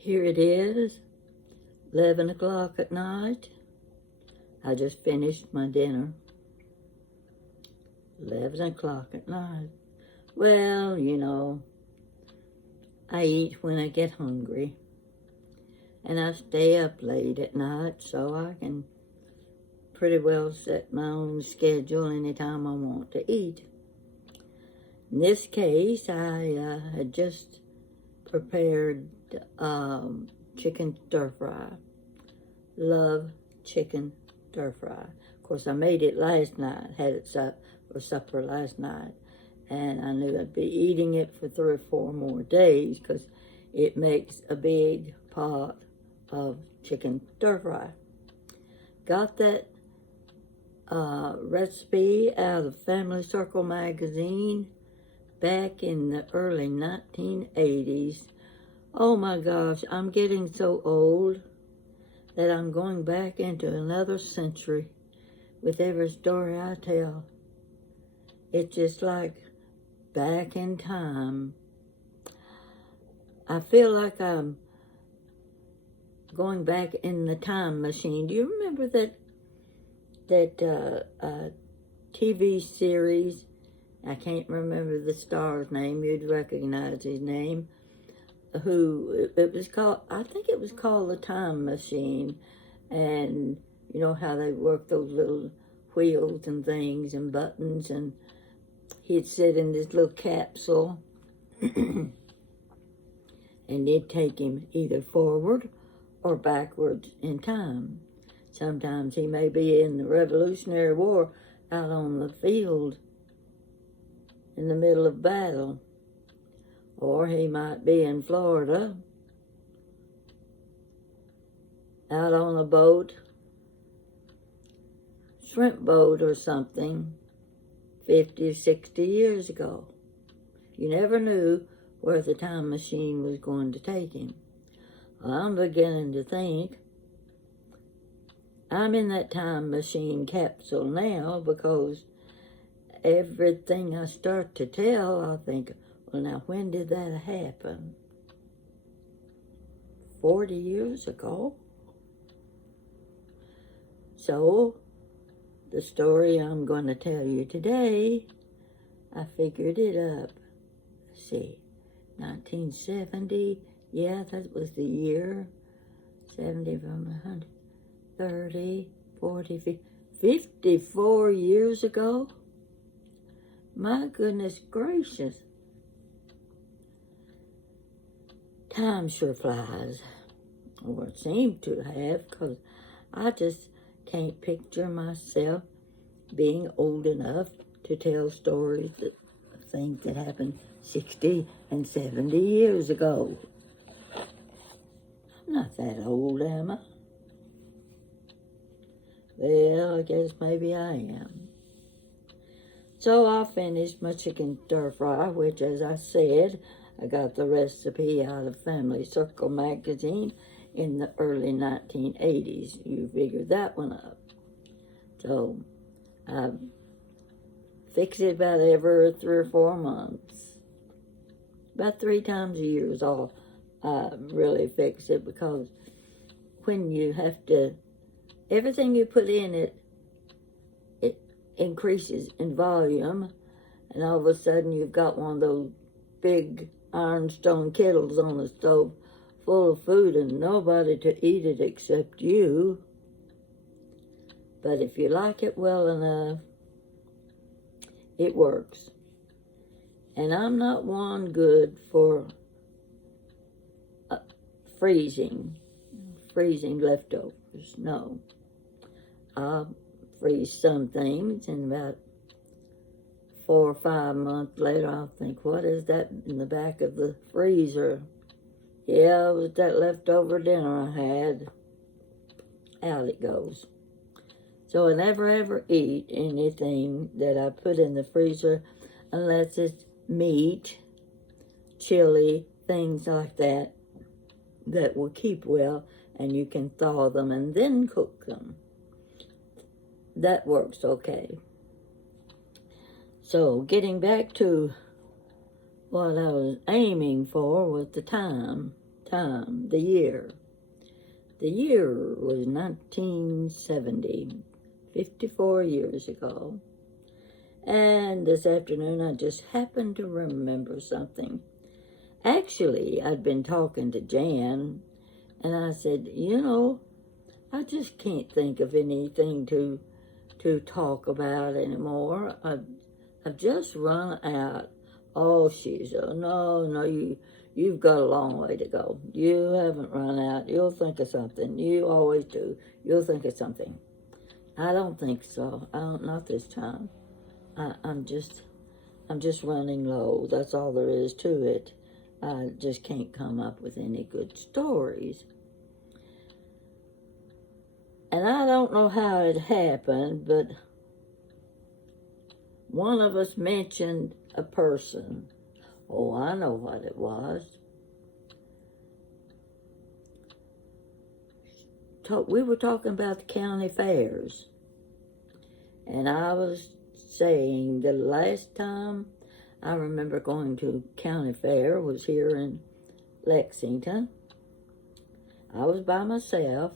Here it is, 11 o'clock at night. I just finished my dinner. 11 o'clock at night. Well, I eat when I get hungry. And I stay up late at night so I can pretty well set my own schedule anytime I want to eat. In this case, I had just prepared chicken stir fry. Love chicken stir fry. Of course, I made it last night, had it for supper last night, and I knew I'd be eating it for 3 or 4 more days because it makes a big pot of chicken stir fry. Got that recipe out of Family Circle magazine back in the early 1980s. Oh my gosh, I'm getting so old that I'm going back into another century with every story I tell. It's just like back in time. I feel like I'm going back in the time machine. Do you remember that TV series? I can't remember the star's name. You'd recognize his name. It was called, I think it was called The Time Machine. And you know how they work those little wheels and things and buttons, and he'd sit in this little capsule and it'd take him either forward or backwards in time. Sometimes he may be in the Revolutionary War out on the field in the middle of battle, or he might be in Florida out on a boat, shrimp boat or something, 50 or 60 years ago. You never knew where the time machine was going to take him. Well, I'm beginning to think I'm in that time machine capsule now, because everything I start to tell, I think, well, now, when did that happen? 40 years ago? So, the story I'm going to tell you today, I figured it up. Let's see, 1970, yeah, that was the year. 70 from 100, 30, 40, 50, 54 years ago? My goodness gracious. Time sure flies, or it seems to have, because I just can't picture myself being old enough to tell stories of things that happened 60 and 70 years ago. I'm not that old, am I? Well, I guess maybe I am. So I finished my chicken stir fry, which, as I said, I got the recipe out of Family Circle magazine in the early 1980s. You figured that one up. So I fix it about every 3 or 4 months. About 3 times a year is all I really fix it, because when you have to, everything you put in it increases in volume, and all of a sudden you've got one of those big ironstone kettles on the stove full of food and nobody to eat it except you. But if you like it well enough, it works. And I'm not one good for freezing leftovers. No. I'll freeze some things, and about 4 or 5 months later, I'll think, what is that in the back of the freezer? Yeah, it was that leftover dinner I had. Out it goes. So I never ever eat anything that I put in the freezer unless it's meat, chili, things like that, that will keep well, and you can thaw them and then cook them. That works okay. So, getting back to what I was aiming for was the time time, the year. The year was 1970, 54 years ago. And this afternoon I just happened to remember something. Actually, I'd been talking to Jan, and I said, I just can't think of anything to talk about anymore. I've just run out. Oh, she said, no, you've got a long way to go. You haven't run out. You'll think of something. You always do. You'll think of something. I don't think so. Not this time. I'm just running low. That's all there is to it. I just can't come up with any good stories. And I don't know how it happened, but one of us mentioned a person. Oh, I know what it was. We were talking about the county fairs. And I was saying the last time I remember going to county fair was here in Lexington. I was by myself.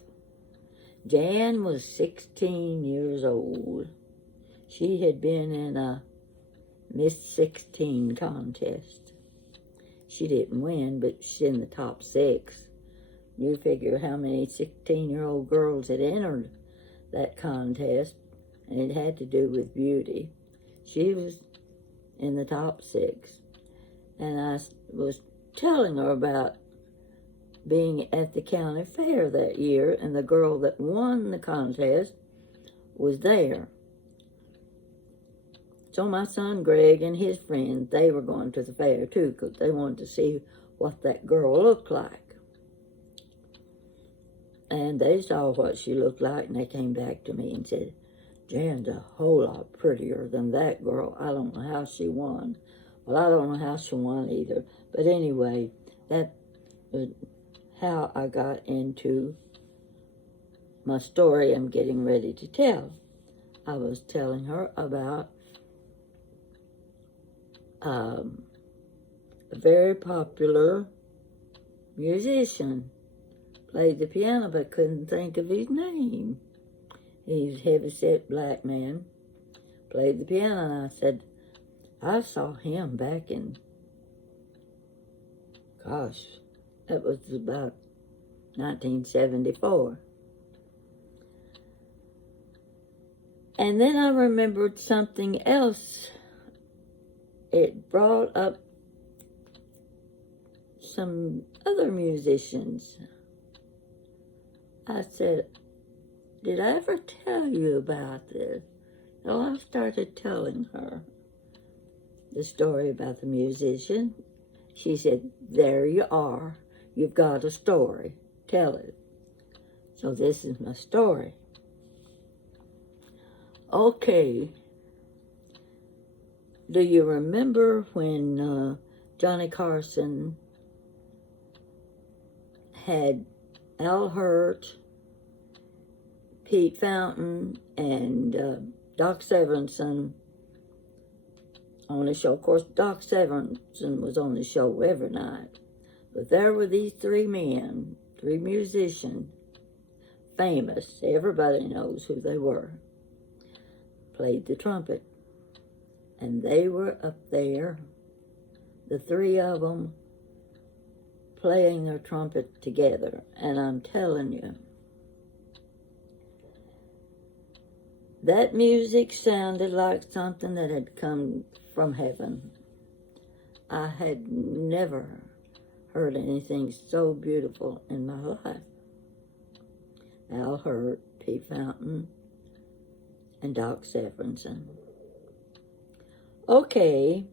Jan was 16 years old. She had been in a Miss 16 contest. She didn't win, but she's in the top 6. You figure how many 16-year-old girls had entered that contest, and it had to do with beauty. She was in the top 6. And I was telling her about being at the county fair that year, and the girl that won the contest was there. So my son Greg and his friend, they were going to the fair too, because they wanted to see what that girl looked like. And they saw what she looked like, and they came back to me and said, Jan's a whole lot prettier than that girl. I don't know how she won. Well, I don't know how she won either. But anyway, that was how I got into my story I'm getting ready to tell. I was telling her about a very popular musician. Played the piano but couldn't think of his name. He's a heavy-set black man. Played the piano, and I said, I saw him back in, that was about 1974. And then I remembered something else. It brought up some other musicians. I said, did I ever tell you about this? So I started telling her the story about the musician. She said, there you are. You've got a story. Tell it. So this is my story. Okay. Do you remember when Johnny Carson had Al Hirt, Pete Fountain, and Doc Severinsen on the show? Of course, Doc Severinsen was on the show every night. But there were these 3 men, 3 musicians, famous. Everybody knows who they were. Played the trumpet. And they were up there, the 3 of them, playing their trumpet together. And I'm telling you, that music sounded like something that had come from heaven. I had never heard anything so beautiful in my life. Al Hirt, Pete Fountain, and Doc Severinsen. Okay,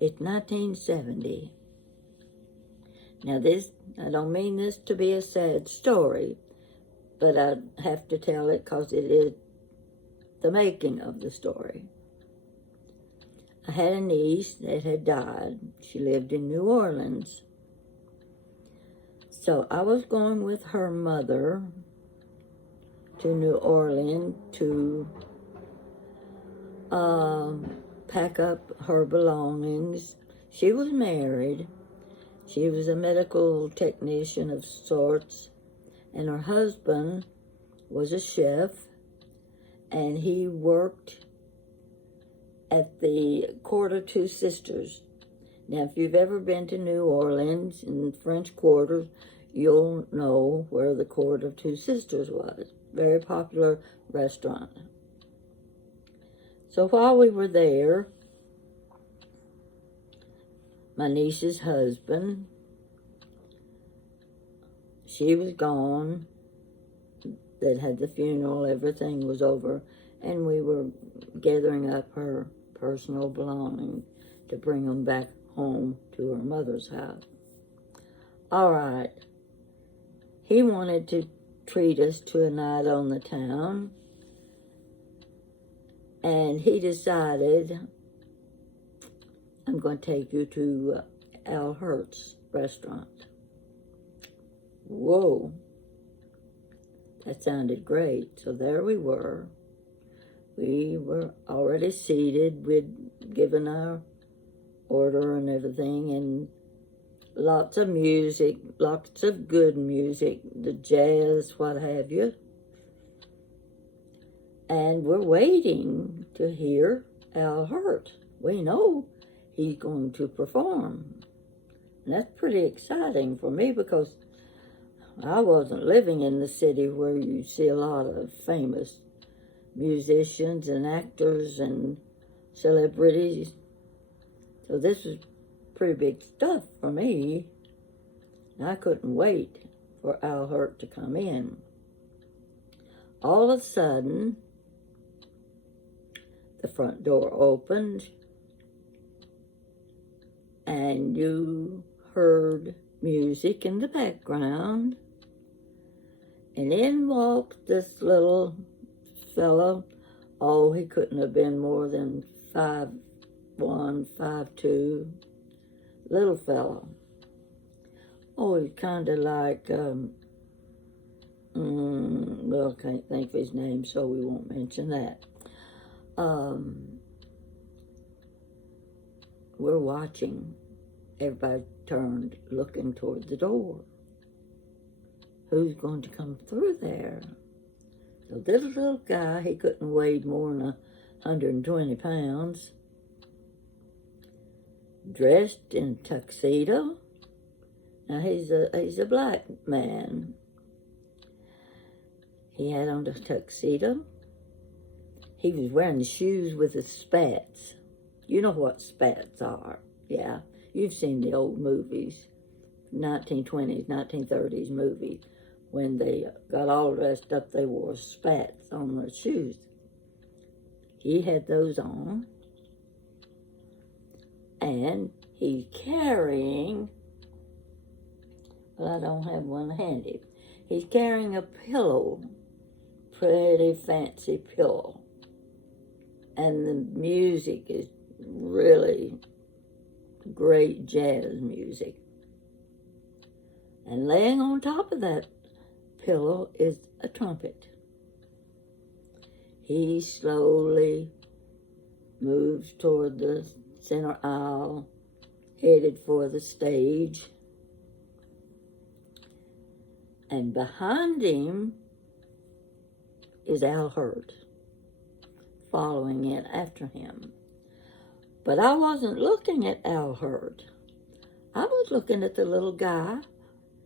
it's 1970. Now I don't mean this to be a sad story, but I have to tell it because it is the making of the story. I had a niece that had died. She lived in New Orleans. So I was going with her mother to New Orleans to pack up her belongings. She was married. She was a medical technician of sorts, and her husband was a chef, and he worked at the Court of Two Sisters. Now, if you've ever been to New Orleans in French Quarter, you'll know where the Court of Two Sisters was. Very popular restaurant. So while we were there, my niece's husband, she was gone. That had the funeral, everything was over, and we were gathering up her personal belongings to bring them back home to her mother's house. All right. He wanted to treat us to a night on the town, and he decided, I'm going to take you to Hirt's restaurant. Whoa. That sounded great. So there we were. We were already seated. We'd given our order and everything, and lots of music, lots of good music, the jazz, what have you. And we're waiting to hear Hirt. We know he's going to perform. And that's pretty exciting for me because I wasn't living in the city where you see a lot of famous musicians and actors and celebrities. So this was pretty big stuff for me. I couldn't wait for Hirt to come in. All of a sudden, the front door opened, and you heard music in the background. And in walked this little fellow. Oh, he couldn't have been more than 5'1", 5'2", little fellow. Oh, he's kind of like, well, I can't think of his name, so we won't mention that. We're watching. Everybody turned, looking toward the door. Who's going to come through there? So this little guy, he couldn't weigh more than 120 pounds, dressed in tuxedo. Now he's a black man. He had on a tuxedo. He was wearing shoes with the spats. You know what spats are, yeah. You've seen the old movies, 1920s, 1930s movies. When they got all dressed up, they wore spats on their shoes. He had those on. And he's carrying, well, I don't have one handy. He's carrying a pillow, pretty fancy pillow. And the music is really great jazz music. And laying on top of that pillow is a trumpet. He slowly moves toward the center aisle, headed for the stage. And behind him is Hirt, following in after him. But I wasn't looking at Hirt. I was looking at the little guy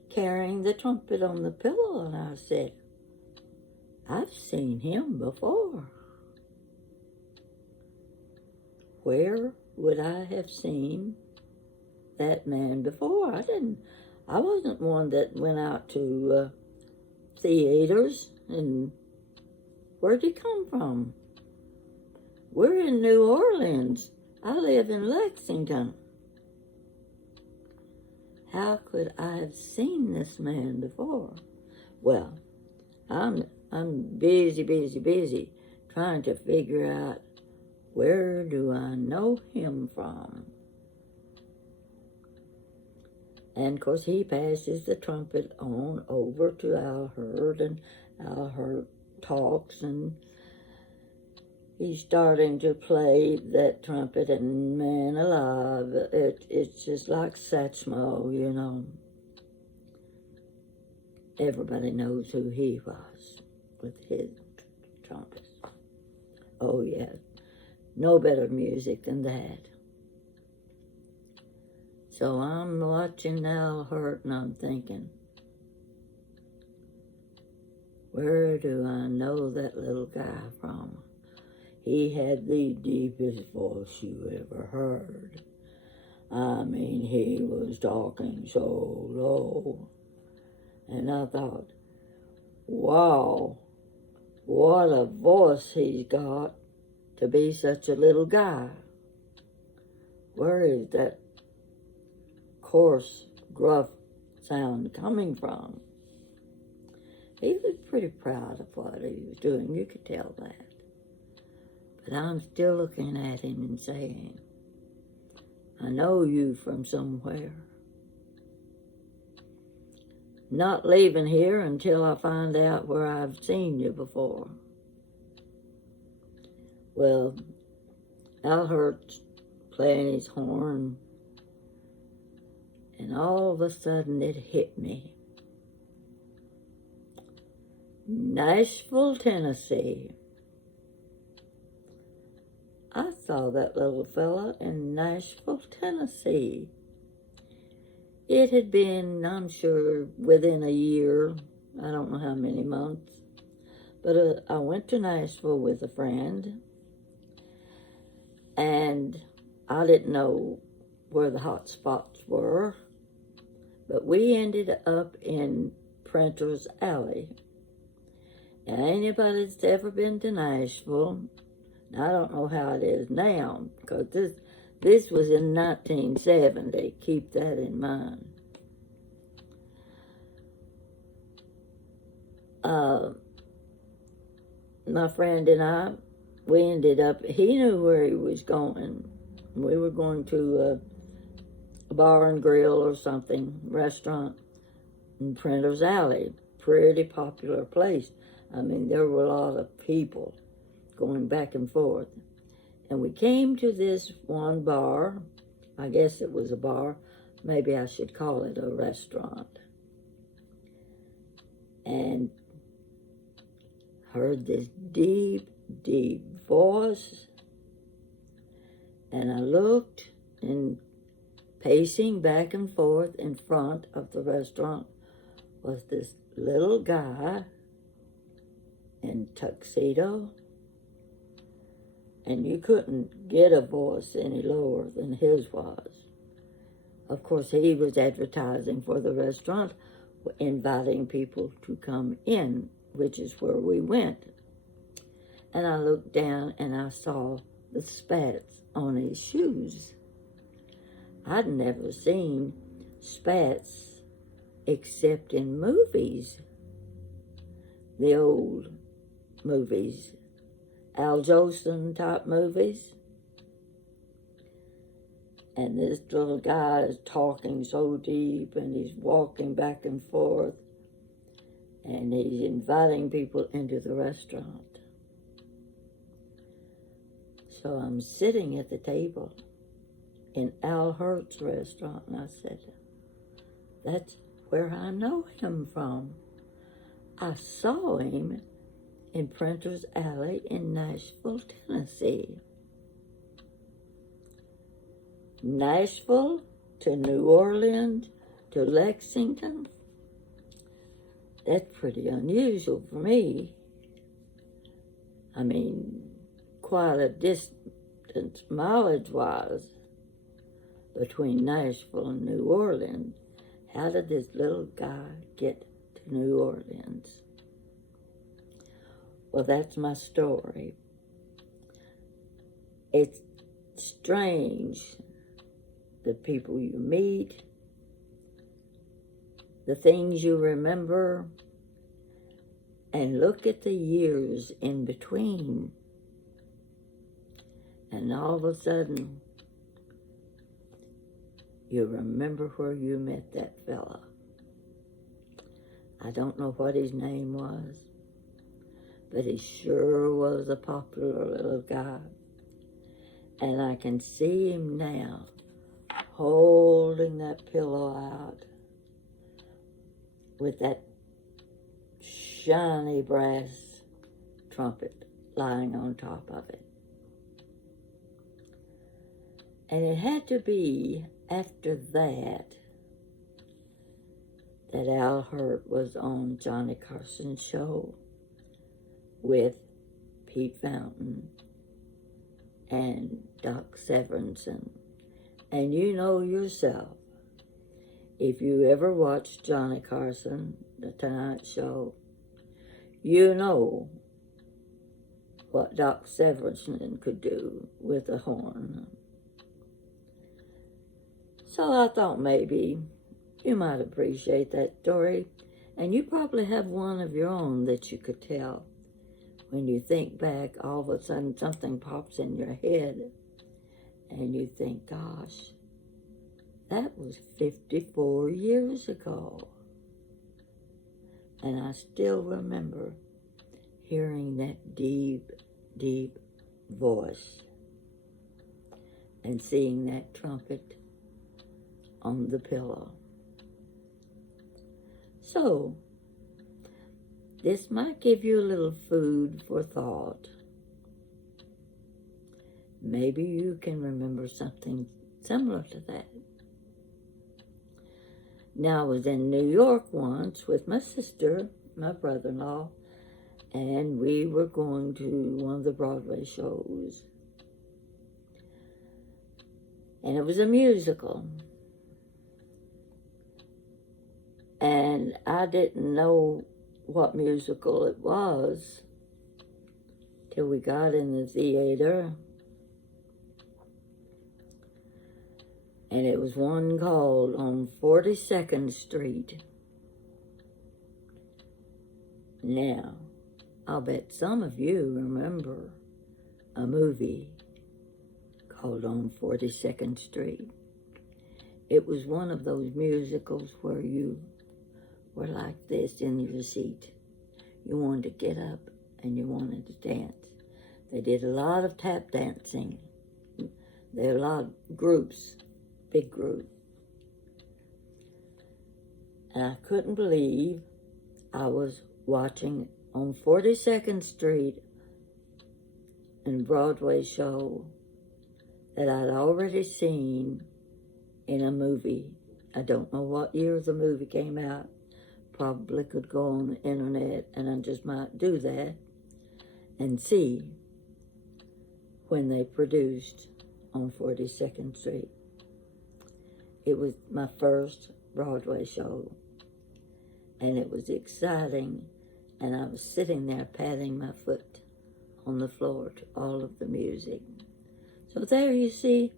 carrying the trumpet on the pillow, and I said, I've seen him before. Where would I have seen that man before? I wasn't one that went out to theaters. And where'd he come from? We're in New Orleans. I live in Lexington. How could I have seen this man before? Well, I'm busy trying to figure out, where do I know him from? And of course he passes the trumpet on over to Hirt, and Hirt talks, and he's starting to play that trumpet, and man alive, it's just like Satchmo, you know. Everybody knows who he was with his trumpet. Oh, yeah. No better music than that. So I'm watching Al Hirt, and I'm thinking, where do I know that little guy from? He had the deepest voice you ever heard. I mean, he was talking so low. And I thought, wow, what a voice he's got to be such a little guy. Where is that coarse, gruff sound coming from? He was pretty proud of what he was doing, you could tell that. But I'm still looking at him and saying, I know you from somewhere. Not leaving here until I find out where I've seen you before. Well, Al Hirt's playing his horn, and all of a sudden it hit me. Nashville, Tennessee. I saw that little fella in Nashville, Tennessee. It had been, I'm sure, within a year. I don't know how many months. But I went to Nashville with a friend, and I didn't know where the hot spots were, but we ended up in Printer's Alley. Now, anybody that's ever been to Nashville, I don't know how it is now, because this was in 1970. Keep that in mind. My friend and I, we ended up, he knew where he was going. We were going to a bar and grill or something, restaurant in Printer's Alley. Pretty popular place. I mean, there were a lot of people going back and forth. And we came to this one bar. I guess it was a bar. Maybe I should call it a restaurant. And heard this deep, deep voice. And I looked, and pacing back and forth in front of the restaurant was this little guy in tuxedo. And you couldn't get a voice any lower than his was. Of course, he was advertising for the restaurant, inviting people to come in, which is where we went. And I looked down and I saw the spats on his shoes. I'd never seen spats except in movies, the old movies. Al Jolson type movies. And this little guy is talking so deep, and he's walking back and forth, and he's inviting people into the restaurant. So I'm sitting at the table in Al Hirt's restaurant, and I said, that's where I know him from. I saw him in Printer's Alley in Nashville, Tennessee. Nashville to New Orleans to Lexington. That's pretty unusual for me. I mean, quite a distance mileage-wise between Nashville and New Orleans. How did this little guy get to New Orleans? Well, that's my story. It's strange, the people you meet, the things you remember, and look at the years in between. And all of a sudden, you remember where you met that fella. I don't know what his name was, but he sure was a popular little guy. And I can see him now, holding that pillow out with that shiny brass trumpet lying on top of it. And it had to be after that Al Hirt was on Johnny Carson's show with Pete Fountain and Doc Severinsen. And you know yourself, if you ever watched Johnny Carson, The Tonight Show, you know what Doc Severinsen could do with a horn. So I thought maybe you might appreciate that story, and you probably have one of your own that you could tell. When you think back, all of a sudden something pops in your head, and you think, gosh, that was 54 years ago. And I still remember hearing that deep, deep voice and seeing that trumpet on the pillow. So, this might give you a little food for thought. Maybe you can remember something similar to that. Now, I was in New York once with my sister, my brother-in-law, and we were going to one of the Broadway shows. And it was a musical. And I didn't know what musical it was till we got in the theater. And it was one called On 42nd Street. Now, I'll bet some of you remember a movie called On 42nd Street. It was one of those musicals where you were like this in your seat. You wanted to get up and you wanted to dance. They did a lot of tap dancing. There were a lot of groups, big group. And I couldn't believe I was watching on 42nd Street in Broadway show that I'd already seen in a movie. I don't know what year the movie came out. Probably could go on the internet, and I just might do that and see when they produced on 42nd Street. It was my first Broadway show, and it was exciting, and I was sitting there patting my foot on the floor to all of the music. So there you see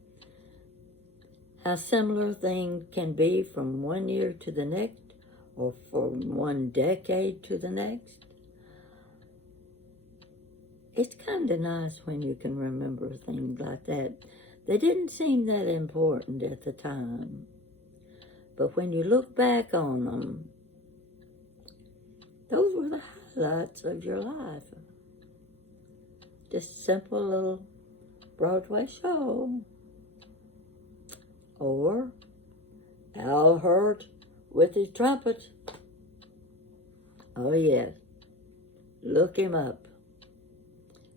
how similar things can be from one year to the next, or from one decade to the next. It's kind of nice when you can remember things like that. They didn't seem that important at the time, but when you look back on them, those were the highlights of your life. Just a simple little Broadway show. Or Al Hirt with his trumpet. Oh yes, look him up.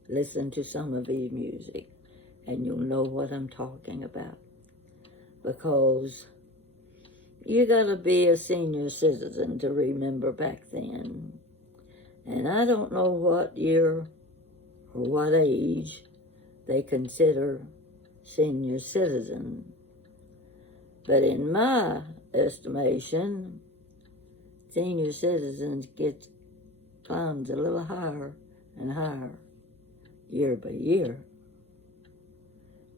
Listen to some of his music, and you'll know what I'm talking about. Because you gotta be a senior citizen to remember back then. And I don't know what year or what age they consider senior citizen. But in my estimation, senior citizens climbs a little higher and higher year by year.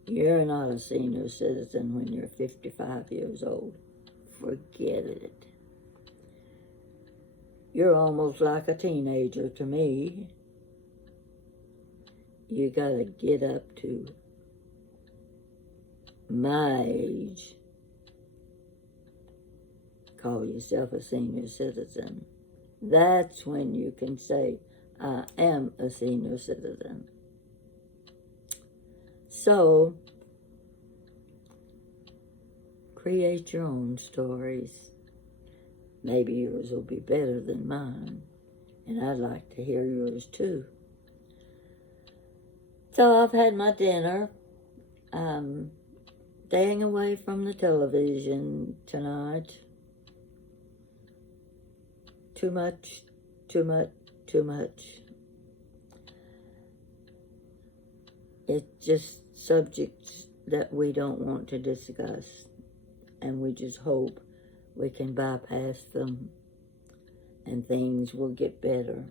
You're not a senior citizen when you're 55 years old. Forget it. You're almost like a teenager to me. You gotta get up to my age. Call yourself a senior citizen. That's when you can say, I am a senior citizen. So, create your own stories. Maybe yours will be better than mine, and I'd like to hear yours too. So I've had my dinner. Staying away from the television tonight. Too much. It's just subjects that we don't want to discuss, and we just hope we can bypass them and things will get better.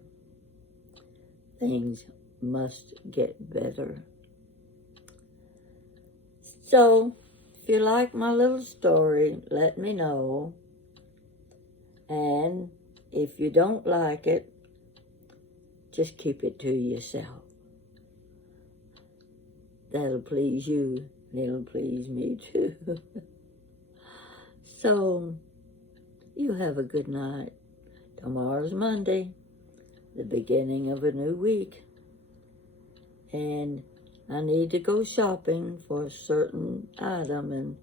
Things must get better. So, if you like my little story, let me know. And if you don't like it, just keep it to yourself. That'll please you, and it'll please me too. So, you have a good night. Tomorrow's Monday, the beginning of a new week. And I need to go shopping for a certain item, and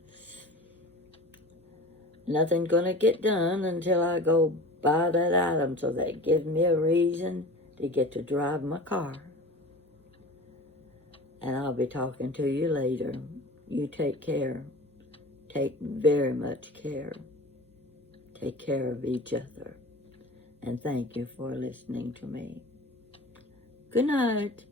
nothing's going to get done until I go buy that item, so that gives me a reason to get to drive my car. And I'll be talking to you later. You take care. Take very much care. Take care of each other. And thank you for listening to me. Good night.